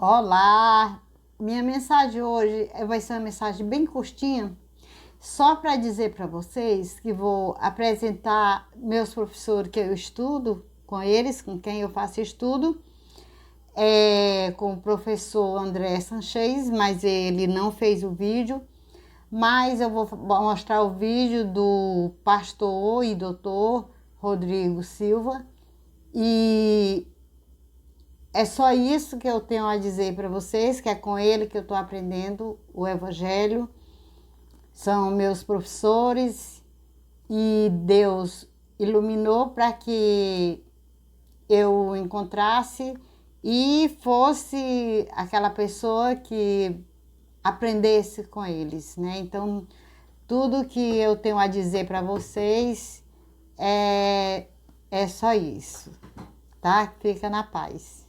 Olá! Minha mensagem hoje vai ser uma mensagem bem curtinha, só para dizer para vocês que vou apresentar meus professores que eu estudo com eles, com quem eu faço estudo, com o professor André Sanchez, mas ele não fez o vídeo, mas eu vou mostrar o vídeo do pastor e doutor Rodrigo Silva e é só isso que eu tenho a dizer para vocês, que é com ele que eu estou aprendendo o Evangelho. São meus professores e Deus iluminou para que eu encontrasse e fosse aquela pessoa que aprendesse com eles, né? Então, tudo que eu tenho a dizer para vocês é só isso, tá? Fica na paz.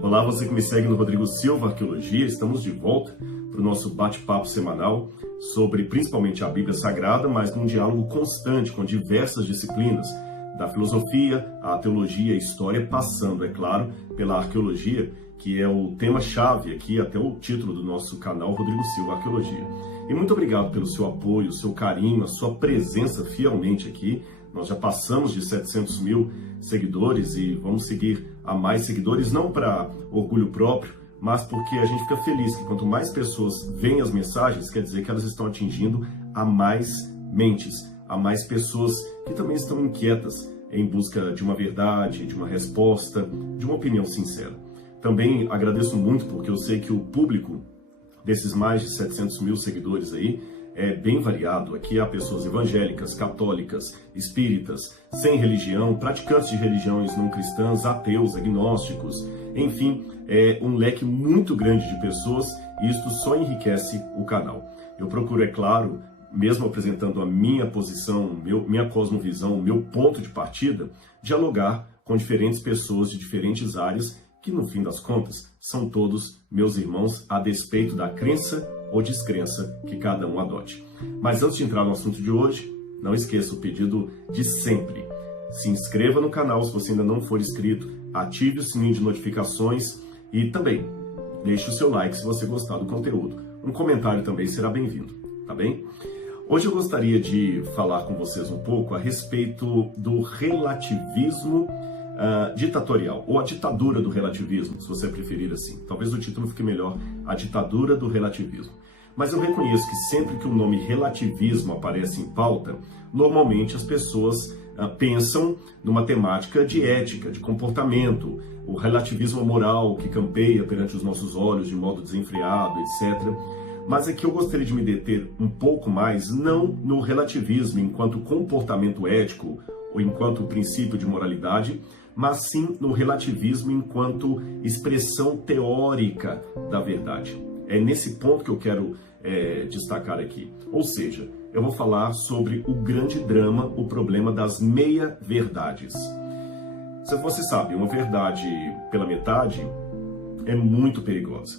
Olá, você que me segue no Rodrigo Silva Arqueologia, estamos de volta para o nosso bate-papo semanal sobre principalmente a Bíblia Sagrada, mas num diálogo constante com diversas disciplinas, da filosofia, à teologia, à história, passando, é claro, pela arqueologia, que é o tema-chave aqui, até o título do nosso canal, Rodrigo Silva Arqueologia. E muito obrigado pelo seu apoio, seu carinho, a sua presença fielmente aqui. Nós já passamos de 700 mil seguidores e vamos seguir a mais seguidores, não para orgulho próprio, mas porque a gente fica feliz que quanto mais pessoas veem as mensagens, quer dizer que elas estão atingindo a mais mentes, a mais pessoas que também estão inquietas em busca de uma verdade, de uma resposta, de uma opinião sincera. Também agradeço muito porque eu sei que o público desses mais de 700 mil seguidores aí é bem variado. Aqui há pessoas evangélicas, católicas, espíritas, sem religião, praticantes de religiões não cristãs, ateus, agnósticos, enfim, é um leque muito grande de pessoas e isto só enriquece o canal. Eu procuro, é claro, mesmo apresentando a minha posição, minha cosmovisão, meu ponto de partida, dialogar com diferentes pessoas de diferentes áreas que, no fim das contas, são todos meus irmãos a despeito da crença ou descrença que cada um adote. Mas antes de entrar no assunto de hoje, não esqueça o pedido de sempre. Se inscreva no canal se você ainda não for inscrito, ative o sininho de notificações e também deixe o seu like se você gostar do conteúdo. Um comentário também será bem-vindo, tá bem? Hoje eu gostaria de falar com vocês um pouco a respeito do relativismo ditatorial, ou a ditadura do relativismo, se você preferir assim. Talvez o título fique melhor, a ditadura do relativismo. Mas eu reconheço que sempre que o nome relativismo aparece em pauta, normalmente as pessoas pensam numa temática de ética, de comportamento, o relativismo moral que campeia perante os nossos olhos de modo desenfreado, etc. Mas aqui eu gostaria de me deter um pouco mais, não no relativismo enquanto comportamento ético ou enquanto princípio de moralidade, mas sim no relativismo enquanto expressão teórica da verdade. É nesse ponto que eu quero destacar aqui. Ou seja, eu vou falar sobre o grande drama, o problema das meia-verdades. Se você sabe, uma verdade pela metade é muito perigosa.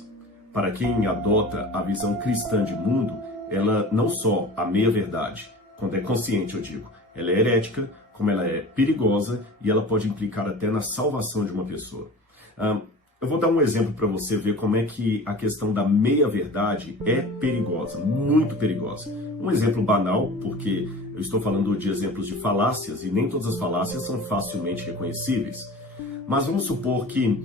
Para quem adota a visão cristã de mundo, ela não só a meia-verdade, quando é consciente, eu digo, ela é herética, como ela é perigosa e ela pode implicar até na salvação de uma pessoa. Eu vou dar um exemplo para você ver como é que a questão da meia-verdade é perigosa, muito perigosa. Um exemplo banal, porque eu estou falando de exemplos de falácias e nem todas as falácias são facilmente reconhecíveis. Mas vamos supor que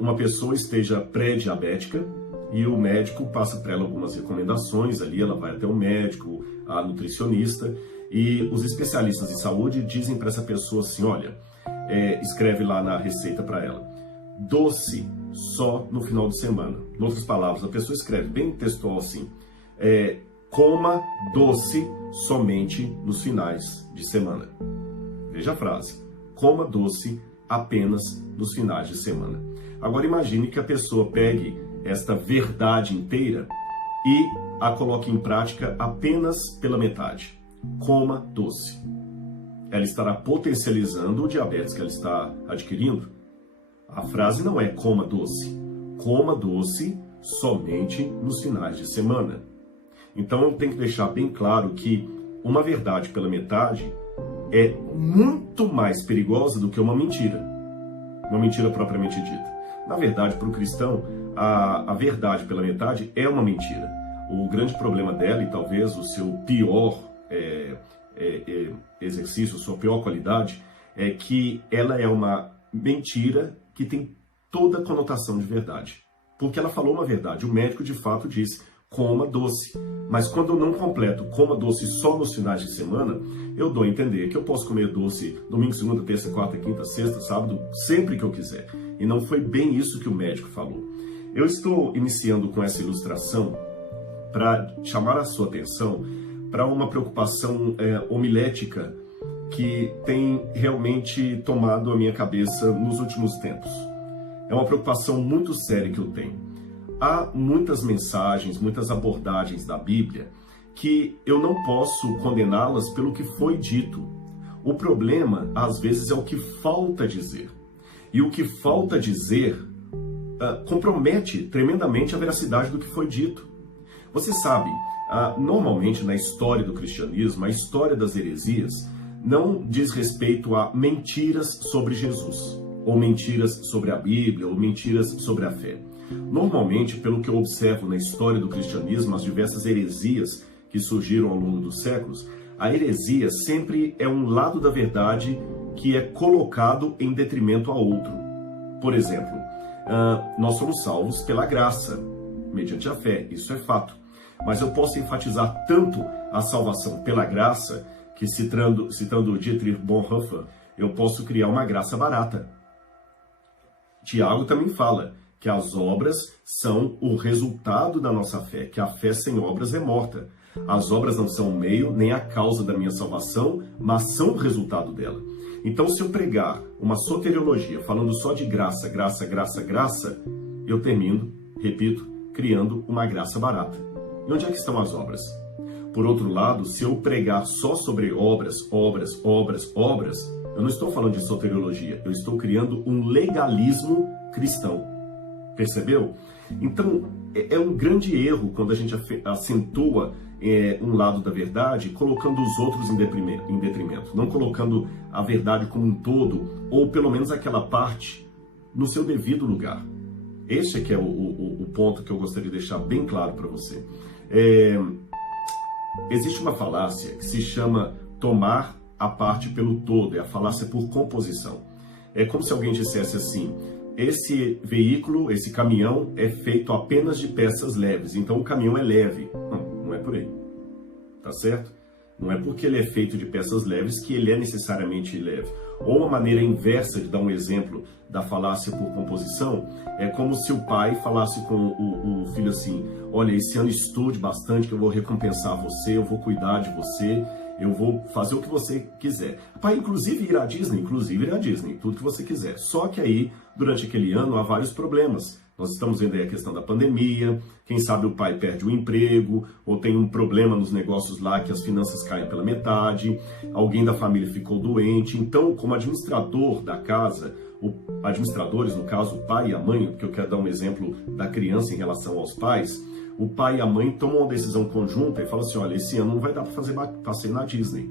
uma pessoa esteja pré-diabética e o médico passa para ela algumas recomendações, ali ela vai até o médico, a nutricionista, e os especialistas em saúde dizem para essa pessoa assim, olha, escreve lá na receita para ela, doce só no final de semana. Em outras palavras, a pessoa escreve bem textual assim, coma doce somente nos finais de semana. Veja a frase, coma doce apenas nos finais de semana. Agora imagine que a pessoa pegue esta verdade inteira e a coloque em prática apenas pela metade. Coma doce. Ela estará potencializando o diabetes que ela está adquirindo? A frase não é coma doce. Coma doce somente nos finais de semana. Então eu tenho que deixar bem claro que uma verdade pela metade é muito mais perigosa do que uma mentira propriamente dita. Na verdade, para o cristão, a verdade pela metade é uma mentira. O grande problema dela, e talvez o seu pior exercício, sua pior qualidade, é que ela é uma mentira que tem toda a conotação de verdade. Porque ela falou uma verdade. O médico, de fato, disse, coma doce. Mas quando eu não completo coma doce só nos finais de semana, eu dou a entender que eu posso comer doce domingo, segunda, terça, quarta, quinta, sexta, sábado, sempre que eu quiser. E não foi bem isso que o médico falou. Eu estou iniciando com essa ilustração para chamar a sua atenção para uma preocupação homilética que tem realmente tomado a minha cabeça nos últimos tempos. É uma preocupação muito séria que eu tenho. Há muitas mensagens, muitas abordagens da Bíblia que eu não posso condená-las pelo que foi dito. O problema, às vezes, é o que falta dizer. E o que falta dizer compromete tremendamente a veracidade do que foi dito. Você sabe, normalmente na história do cristianismo, a história das heresias não diz respeito a mentiras sobre Jesus, ou mentiras sobre a Bíblia, ou mentiras sobre a fé. Normalmente, pelo que eu observo na história do cristianismo, as diversas heresias que surgiram ao longo dos séculos, a heresia sempre é um lado da verdade que é colocado em detrimento a outro. Por exemplo, nós somos salvos pela graça, mediante a fé, isso é fato. Mas eu posso enfatizar tanto a salvação pela graça, que citando Dietrich Bonhoeffer, eu posso criar uma graça barata. Tiago também fala que as obras são o resultado da nossa fé, que a fé sem obras é morta. As obras não são o meio nem a causa da minha salvação, mas são o resultado dela. Então, se eu pregar uma soteriologia falando só de graça, graça, graça, graça, eu termino, repito, criando uma graça barata. E onde é que estão as obras? Por outro lado, se eu pregar só sobre obras, obras, obras, obras, eu não estou falando de soteriologia, eu estou criando um legalismo cristão. Percebeu? Então, é um grande erro quando a gente acentua um lado da verdade, colocando os outros em detrimento, não colocando a verdade como um todo, ou pelo menos aquela parte, no seu devido lugar. Esse é que é o ponto que eu gostaria de deixar bem claro para você. Existe uma falácia que se chama tomar a parte pelo todo, é a falácia por composição. É como se alguém dissesse assim: esse veículo, esse caminhão é feito apenas de peças leves, então o caminhão é leve. Não é por aí, tá certo? Não é porque ele é feito de peças leves que ele é necessariamente leve. Ou uma maneira inversa de dar um exemplo da falácia por composição, é como se o pai falasse com o filho assim: olha, esse ano estude bastante que eu vou recompensar você, eu vou cuidar de você, eu vou fazer o que você quiser. Pai, inclusive ir à Disney, tudo que você quiser. Só que aí, durante aquele ano, há vários problemas. Nós estamos vendo aí a questão da pandemia, quem sabe o pai perde o emprego, ou tem um problema nos negócios lá que as finanças caem pela metade, alguém da família ficou doente. Então, como administrador da casa, administradores, no caso, o pai e a mãe, porque eu quero dar um exemplo da criança em relação aos pais, o pai e a mãe tomam uma decisão conjunta e falam assim: olha, esse ano não vai dar para fazer passeio na Disney.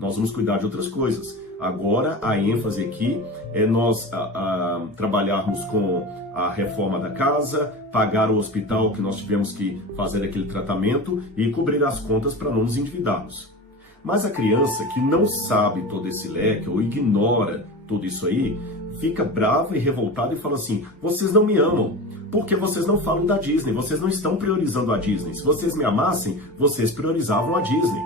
Nós vamos cuidar de outras coisas. Agora, a ênfase aqui é nós trabalharmos com a reforma da casa, pagar o hospital que nós tivemos que fazer aquele tratamento e cobrir as contas para não nos endividarmos. Mas a criança que não sabe todo esse leque ou ignora tudo isso aí, fica brava e revoltada e fala assim: vocês não me amam, porque vocês não falam da Disney, vocês não estão priorizando a Disney. Se vocês me amassem, vocês priorizavam a Disney.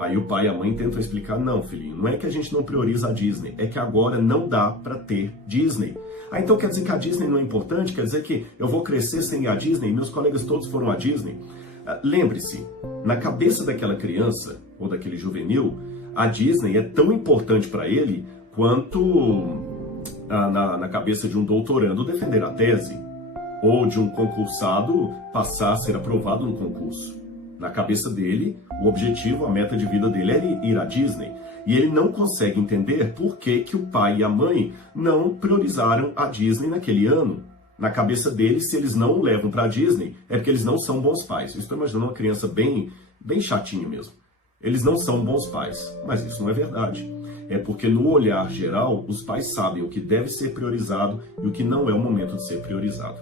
Aí o pai e a mãe tentam explicar: não, filhinho, não é que a gente não prioriza a Disney, é que agora não dá para ter Disney. Então quer dizer que a Disney não é importante? Quer dizer que eu vou crescer sem ir à Disney? Meus colegas todos foram à Disney? Lembre-se, na cabeça daquela criança ou daquele juvenil, a Disney é tão importante para ele quanto na cabeça de um doutorando defender a tese, ou de um concursado passar a ser aprovado no concurso. Na cabeça dele, o objetivo, a meta de vida dele é ir à Disney. E ele não consegue entender por que o pai e a mãe não priorizaram a Disney naquele ano. Na cabeça deles, se eles não o levam para a Disney, é porque eles não são bons pais. Eu estou imaginando uma criança bem chatinha mesmo. Eles não são bons pais, mas isso não é verdade. É porque no olhar geral, os pais sabem o que deve ser priorizado e o que não é o momento de ser priorizado.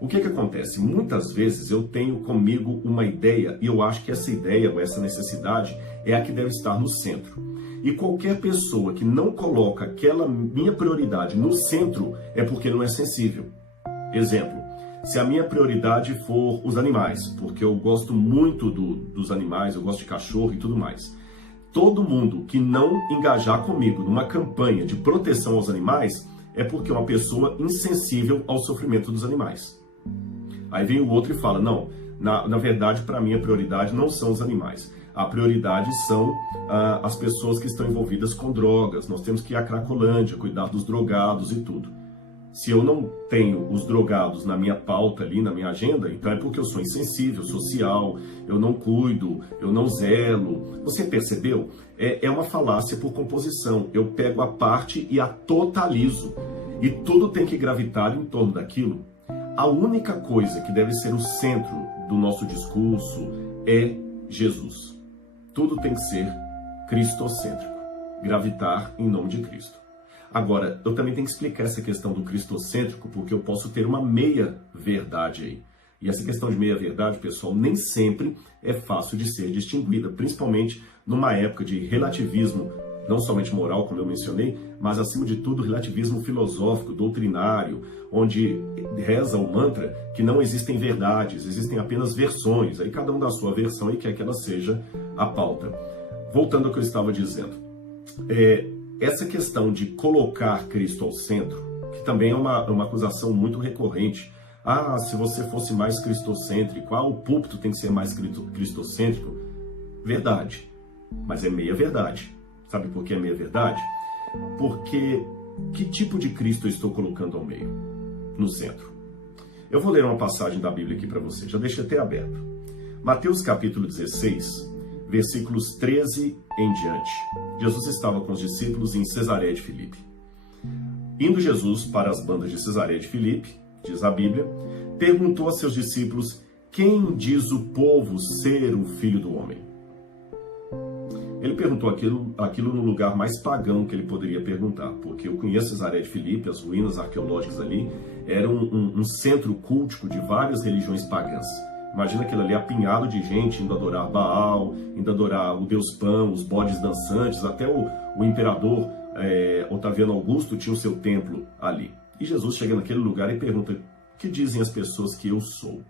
O que acontece? Muitas vezes eu tenho comigo uma ideia e eu acho que essa ideia ou essa necessidade é a que deve estar no centro. E qualquer pessoa que não coloca aquela minha prioridade no centro é porque não é sensível. Exemplo, se a minha prioridade for os animais, porque eu gosto muito dos animais, eu gosto de cachorro e tudo mais. Todo mundo que não engajar comigo numa campanha de proteção aos animais é porque é uma pessoa insensível ao sofrimento dos animais. Aí vem o outro e fala, não, na verdade, para mim a prioridade não são os animais. A prioridade são as pessoas que estão envolvidas com drogas. Nós temos que ir à Cracolândia, cuidar dos drogados e tudo. Se eu não tenho os drogados na minha pauta ali, na minha agenda, então é porque eu sou insensível, social, eu não cuido, eu não zelo. Você percebeu? É uma falácia por composição. Eu pego a parte e a totalizo. E tudo tem que gravitar em torno daquilo. A única coisa que deve ser o centro do nosso discurso é Jesus. Tudo tem que ser cristocêntrico. Gravitar em nome de Cristo. Agora, eu também tenho que explicar essa questão do cristocêntrico, porque eu posso ter uma meia-verdade aí. E essa questão de meia-verdade, pessoal, nem sempre é fácil de ser distinguida, principalmente numa época de relativismo, não somente moral, como eu mencionei, mas, acima de tudo, relativismo filosófico, doutrinário, onde reza o mantra que não existem verdades, existem apenas versões. Aí cada um dá a sua versão e quer que ela seja a pauta. Voltando ao que eu estava dizendo. Essa questão de colocar Cristo ao centro, que também é uma acusação muito recorrente. Ah, se você fosse mais cristocêntrico, o púlpito tem que ser mais cristocêntrico. Verdade, mas é meia verdade. Sabe por que é meia verdade? Porque que tipo de Cristo eu estou colocando ao meio, no centro? Eu vou ler uma passagem da Bíblia aqui para você, já deixei até aberto. Mateus capítulo 16, versículos 13 em diante. Jesus estava com os discípulos em Cesareia de Filipe. Indo Jesus para as bandas de Cesareia de Filipe, diz a Bíblia, perguntou a seus discípulos, quem diz o povo ser o Filho do Homem? Ele perguntou aquilo no lugar mais pagão que ele poderia perguntar, porque eu conheço Cesareia de Filipe, as ruínas arqueológicas ali, era um centro cultico de várias religiões pagãs. Imagina aquilo ali apinhado de gente indo adorar Baal, indo adorar o Deus Pan, os bodes dançantes, até o imperador Otaviano Augusto tinha o seu templo ali. E Jesus chega naquele lugar e pergunta, o que dizem as pessoas que eu sou?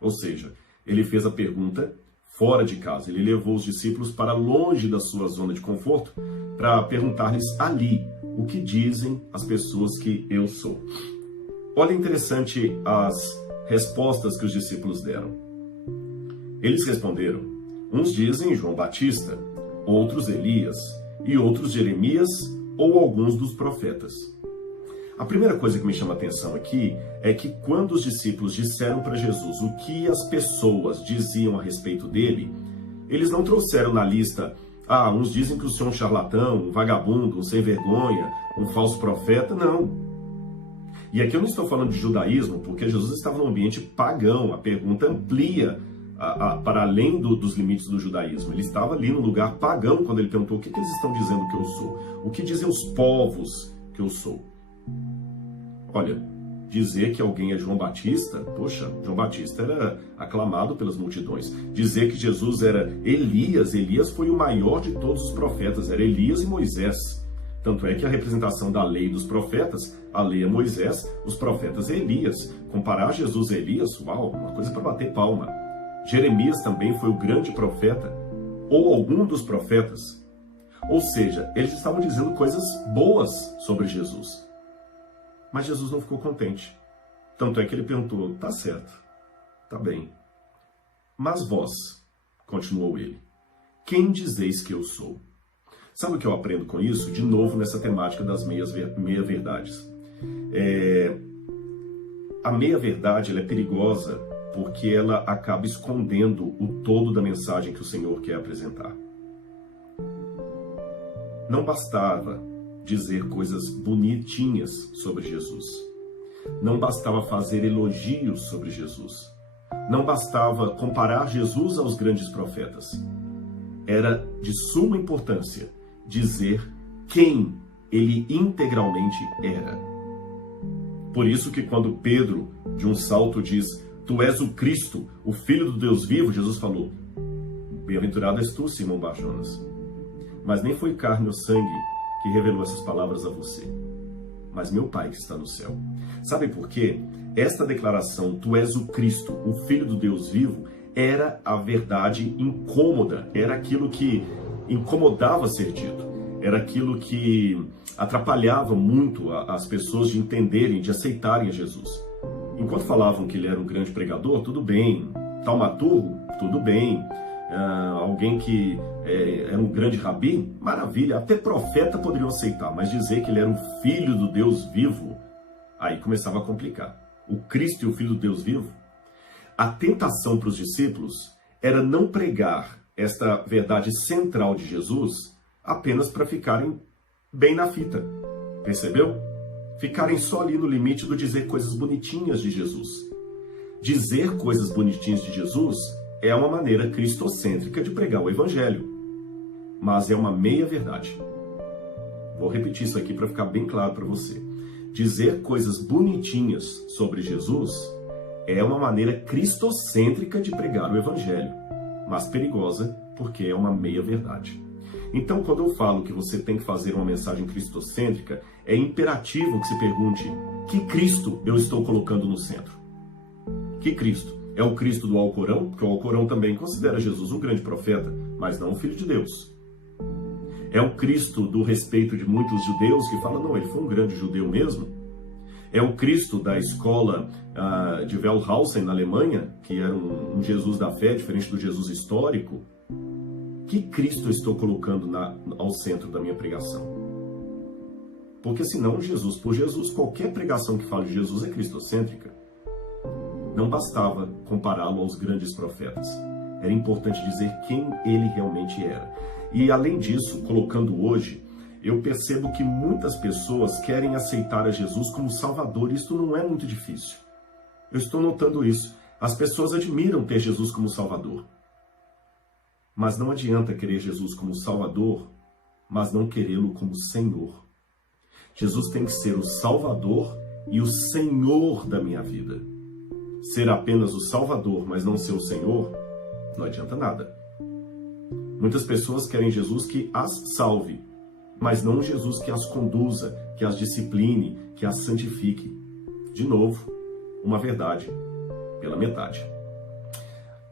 Ou seja, ele fez a pergunta fora de casa, ele levou os discípulos para longe da sua zona de conforto para perguntar-lhes ali, o que dizem as pessoas que eu sou? Olha interessante as respostas que os discípulos deram. Eles responderam, uns dizem João Batista, outros Elias, e outros Jeremias ou alguns dos profetas. A primeira coisa que me chama a atenção aqui é que quando os discípulos disseram para Jesus o que as pessoas diziam a respeito dele, eles não trouxeram na lista, uns dizem que o senhor é um charlatão, um vagabundo, um sem vergonha, um falso profeta, não. E aqui eu não estou falando de judaísmo, porque Jesus estava num ambiente pagão. A pergunta amplia para além dos limites do judaísmo. Ele estava ali num lugar pagão quando ele perguntou o que eles estão dizendo que eu sou. O que dizem os povos que eu sou? Olha, dizer que alguém é João Batista, poxa, João Batista era aclamado pelas multidões. Dizer que Jesus era Elias, Elias foi o maior de todos os profetas, era Elias e Moisés. Tanto é que a representação da lei dos profetas, a lei é Moisés, os profetas é Elias. Comparar Jesus a Elias, uau, uma coisa para bater palma. Jeremias também foi o grande profeta, ou algum dos profetas. Ou seja, eles estavam dizendo coisas boas sobre Jesus. Mas Jesus não ficou contente. Tanto é que ele perguntou, tá certo, tá bem. Mas vós, continuou ele, quem dizeis que eu sou? Sabe o que eu aprendo com isso? De novo, nessa temática das meia-verdades. A meia-verdade ela é perigosa porque ela acaba escondendo o todo da mensagem que o Senhor quer apresentar. Não bastava dizer coisas bonitinhas sobre Jesus. não bastava fazer elogios sobre Jesus. Não bastava comparar Jesus aos grandes profetas. Era de suma importância dizer quem ele integralmente era. Por isso que quando Pedro, de um salto, diz: "Tu és o Cristo, o Filho do Deus vivo", Jesus falou: "Bem-aventurado és tu, Simão Bar-Jonas. Mas nem foi carne ou sangue que revelou essas palavras a você, mas meu Pai que está no céu." Sabe por quê? Esta declaração, "Tu és o Cristo, o Filho do Deus vivo", era a verdade incômoda, era aquilo que incomodava ser dito, era aquilo que atrapalhava muito as pessoas de entenderem, de aceitarem a Jesus. Enquanto falavam que ele era um grande pregador, tudo bem. Taumaturgo, tudo bem. Alguém que era um grande rabi, maravilha. Até profeta poderiam aceitar, mas dizer que ele era o Filho do Deus vivo, aí começava a complicar. O Cristo e o Filho do Deus vivo. A tentação para os discípulos era não pregar esta verdade central de Jesus apenas para ficarem bem na fita. Percebeu? Ficarem só ali no limite do dizer coisas bonitinhas de Jesus. Dizer coisas bonitinhas de Jesus é uma maneira cristocêntrica de pregar o Evangelho. Mas é uma meia-verdade. Vou repetir isso aqui para ficar bem claro para você. Dizer coisas bonitinhas sobre Jesus é uma maneira cristocêntrica de pregar o Evangelho, mas perigosa porque é uma meia-verdade. Então, quando eu falo que você tem que fazer uma mensagem cristocêntrica, é imperativo que se pergunte: que Cristo eu estou colocando no centro? Que Cristo? É o Cristo do Alcorão? Porque o Alcorão também considera Jesus um grande profeta, mas não um filho de Deus. É o Cristo do respeito de muitos judeus que falam: não, ele foi um grande judeu mesmo. É o Cristo da escola de Wellhausen, na Alemanha, que era um Jesus da fé, diferente do Jesus histórico. Que Cristo eu estou colocando ao centro da minha pregação? Porque senão, Jesus por Jesus, qualquer pregação que fale de Jesus é cristocêntrica. Não bastava compará-lo aos grandes profetas. Era importante dizer quem ele realmente era. E além disso, colocando hoje, eu percebo que muitas pessoas querem aceitar a Jesus como Salvador. Isso não é muito difícil. Eu estou notando isso. As pessoas admiram ter Jesus como Salvador. Mas não adianta querer Jesus como Salvador, mas não querê-lo como Senhor. Jesus tem que ser o Salvador e o Senhor da minha vida. Ser apenas o Salvador, mas não ser o Senhor, não adianta nada. Muitas pessoas querem Jesus que as salve, mas não Jesus que as conduza, que as discipline, que as santifique. De novo, uma verdade pela metade.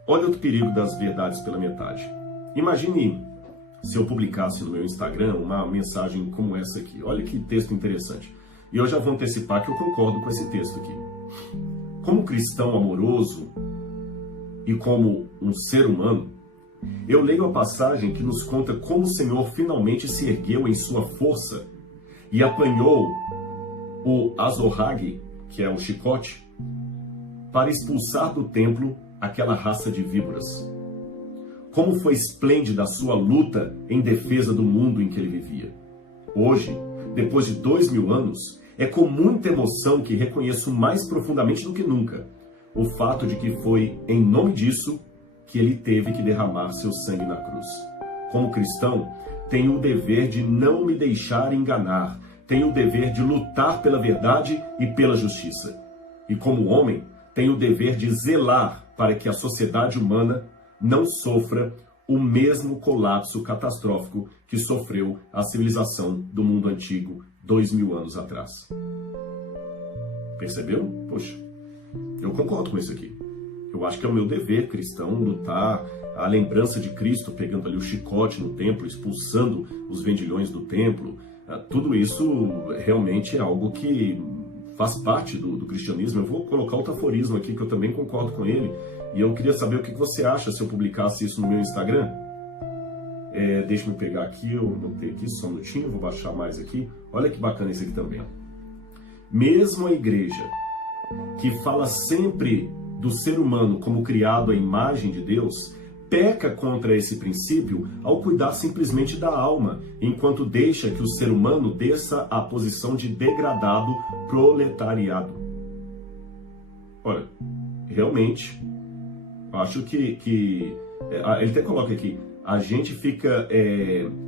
Olha outro perigo das verdades pela metade. Imagine se eu publicasse no meu Instagram uma mensagem como essa aqui. Olha que texto interessante. E eu já vou antecipar que eu concordo com esse texto aqui. Como cristão amoroso e como um ser humano, eu leio a passagem que nos conta como o Senhor finalmente se ergueu em sua força e apanhou o azorrague, que é o chicote, para expulsar do templo aquela raça de víboras. Como foi esplêndida a sua luta em defesa do mundo em que ele vivia. Hoje, depois de 2000 anos, é com muita emoção que reconheço mais profundamente do que nunca o fato de que foi em nome disso que ele teve que derramar seu sangue na cruz. Como cristão, tenho o dever de não me deixar enganar, tenho o dever de lutar pela verdade e pela justiça. E como homem, tenho o dever de zelar para que a sociedade humana não sofra o mesmo colapso catastrófico que sofreu a civilização do mundo antigo 2000 anos atrás. Percebeu? Poxa, eu concordo com isso aqui. Eu acho que é o meu dever cristão lutar a lembrança de Cristo pegando ali o chicote no templo, expulsando os vendilhões do templo. Tudo isso realmente é algo que faz parte do cristianismo. Eu vou colocar outro aforismo aqui que eu também concordo com ele. E eu queria saber o que você acha se eu publicasse isso no meu Instagram. Deixa eu pegar aqui, eu notei aqui, só um minutinho, vou baixar mais aqui. Olha que bacana esse aqui também. Mesmo a igreja que fala sempre do ser humano como criado à imagem de Deus, peca contra esse princípio ao cuidar simplesmente da alma, enquanto deixa que o ser humano desça à posição de degradado proletariado. Olha, realmente, acho que ele até coloca aqui, a gente fica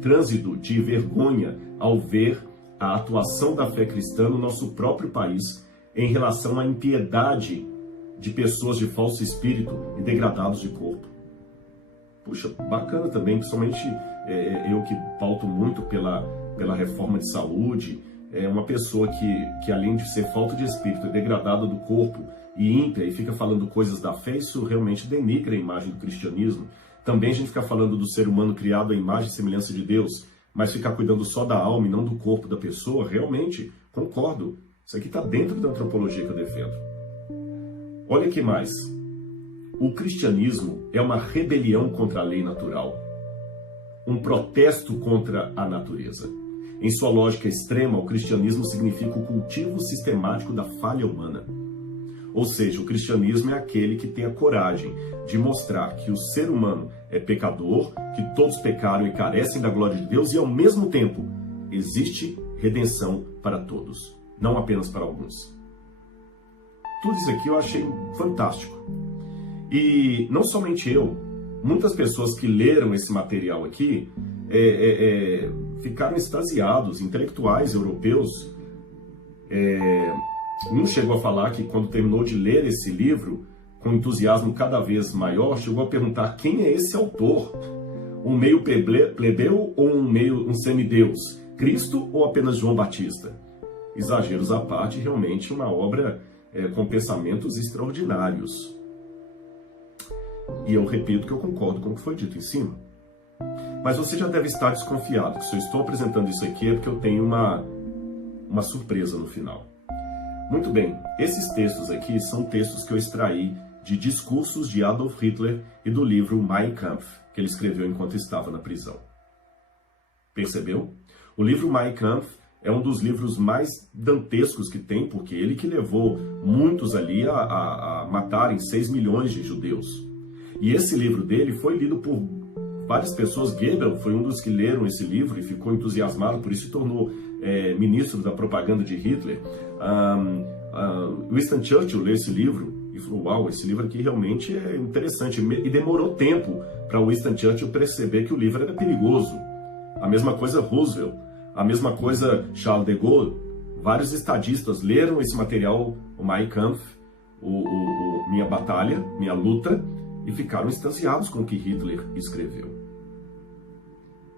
trânsito de vergonha ao ver a atuação da fé cristã no nosso próprio país em relação à impiedade de pessoas de falso espírito e degradados de corpo. Puxa, bacana também, principalmente eu que pauto muito pela reforma de saúde, uma pessoa que além de ser falta de espírito, é degradada do corpo e ímpia e fica falando coisas da fé, isso realmente denigra a imagem do cristianismo. Também a gente fica falando do ser humano criado à imagem e semelhança de Deus, mas ficar cuidando só da alma e não do corpo da pessoa, realmente, concordo. Isso aqui está dentro da antropologia que eu defendo. Olha que mais. O cristianismo é uma rebelião contra a lei natural, um protesto contra a natureza. Em sua lógica extrema, o cristianismo significa o cultivo sistemático da falha humana. Ou seja, o cristianismo é aquele que tem a coragem de mostrar que o ser humano é pecador, que todos pecaram e carecem da glória de Deus e, ao mesmo tempo, existe redenção para todos, não apenas para alguns. Tudo isso aqui eu achei fantástico. E não somente eu, muitas pessoas que leram esse material aqui ficaram extasiados, intelectuais europeus. Um chegou a falar que quando terminou de ler esse livro, com entusiasmo cada vez maior, chegou a perguntar quem é esse autor? Um meio plebeu ou um semideus? Cristo ou apenas João Batista? Exageros à parte, realmente uma obra com pensamentos extraordinários. E eu repito que eu concordo com o que foi dito em cima. Mas você já deve estar desconfiado que se eu estou apresentando isso aqui é porque eu tenho uma surpresa no final. Muito bem, esses textos aqui são textos que eu extraí de discursos de Adolf Hitler e do livro Mein Kampf, que ele escreveu enquanto estava na prisão. Percebeu? O livro Mein Kampf é um dos livros mais dantescos que tem, porque ele que levou muitos ali a matarem 6 milhões de judeus. E esse livro dele foi lido por várias pessoas. Goebbels foi um dos que leram esse livro e ficou entusiasmado, por isso se tornou ministro da propaganda de Hitler. Winston Churchill leu esse livro e falou, uau, esse livro aqui realmente é interessante. E demorou tempo para Winston Churchill perceber que o livro era perigoso. A mesma coisa Roosevelt, a mesma coisa Charles de Gaulle. Vários estadistas leram esse material, o Mein Kampf, Minha Batalha, Minha Luta, e ficaram extasiados com o que Hitler escreveu.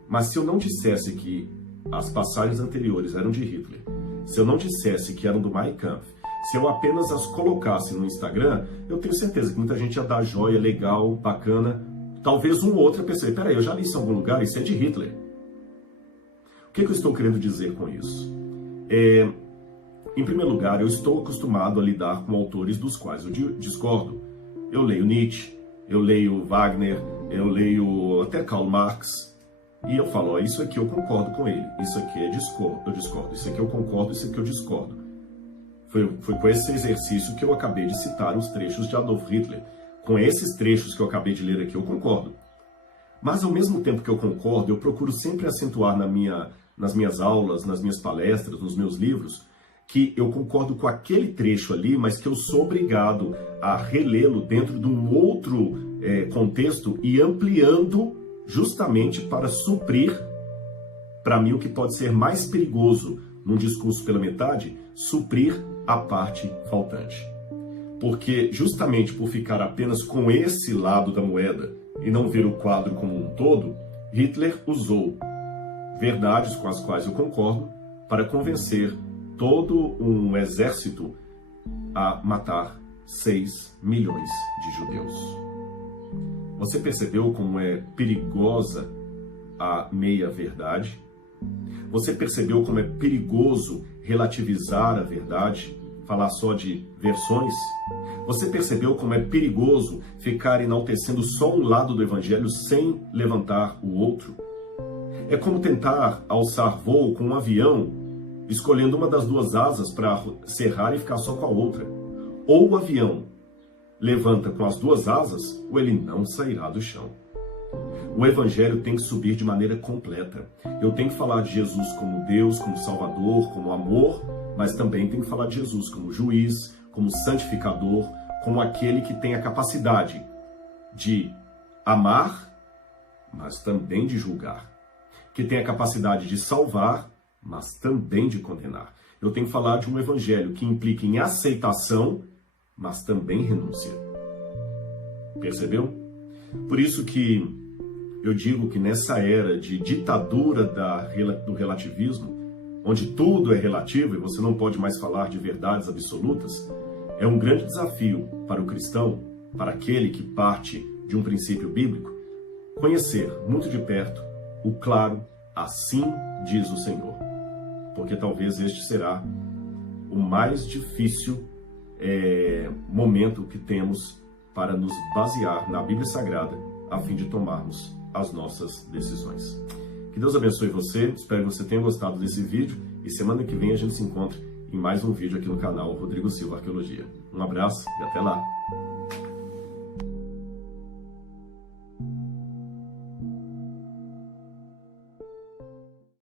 Mas se eu não dissesse que as passagens anteriores eram de Hitler, se eu não dissesse que eram do Mein Kampf, se eu apenas as colocasse no Instagram, eu tenho certeza que muita gente ia dar joia, legal, bacana. Talvez um ou outro ia perceber, peraí, eu já li isso em algum lugar, isso é de Hitler. O que eu estou querendo dizer com isso? Em primeiro lugar, eu estou acostumado a lidar com autores dos quais eu discordo. Eu leio Nietzsche, eu leio Wagner, eu leio até Karl Marx, e eu falo, ó, isso aqui eu concordo com ele, isso aqui eu discordo, isso aqui eu concordo, isso aqui eu discordo. Foi com esse exercício que eu acabei de citar os trechos de Adolf Hitler. Com esses trechos que eu acabei de ler aqui, eu concordo. Mas ao mesmo tempo que eu concordo, eu procuro sempre acentuar nas minhas aulas, nas minhas palestras, nos meus livros, que eu concordo com aquele trecho ali, mas que eu sou obrigado a relê-lo dentro de um outro contexto e ampliando justamente para suprir, para mim, o que pode ser mais perigoso num discurso pela metade, suprir a parte faltante. Porque justamente por ficar apenas com esse lado da moeda e não ver o quadro como um todo, Hitler usou verdades com as quais eu concordo para convencer todo um exército a matar 6 milhões de judeus. Você percebeu como é perigosa a meia-verdade? Você percebeu como é perigoso relativizar a verdade, falar só de versões? Você percebeu como é perigoso ficar enaltecendo só um lado do evangelho sem levantar o outro? É como tentar alçar voo com um avião, escolhendo uma das duas asas para serrar e ficar só com a outra. Ou o avião levanta com as duas asas, ou ele não sairá do chão. O evangelho tem que subir de maneira completa. Eu tenho que falar de Jesus como Deus, como Salvador, como amor, mas também tenho que falar de Jesus como juiz, como santificador, como aquele que tem a capacidade de amar, mas também de julgar, que tem a capacidade de salvar, mas também de condenar. Eu tenho que falar de um evangelho que implica em aceitação, mas também renúncia. Percebeu? Por isso que eu digo que nessa era de ditadura do relativismo, onde tudo é relativo e você não pode mais falar de verdades absolutas, é um grande desafio para o cristão, para aquele que parte de um princípio bíblico, conhecer muito de perto o claro, assim diz o Senhor. Porque talvez este será o mais difícil momento que temos para nos basear na Bíblia Sagrada, a fim de tomarmos as nossas decisões. Que Deus abençoe você, espero que você tenha gostado desse vídeo e semana que vem a gente se encontra em mais um vídeo aqui no canal Rodrigo Silva Arqueologia. Um abraço e até lá!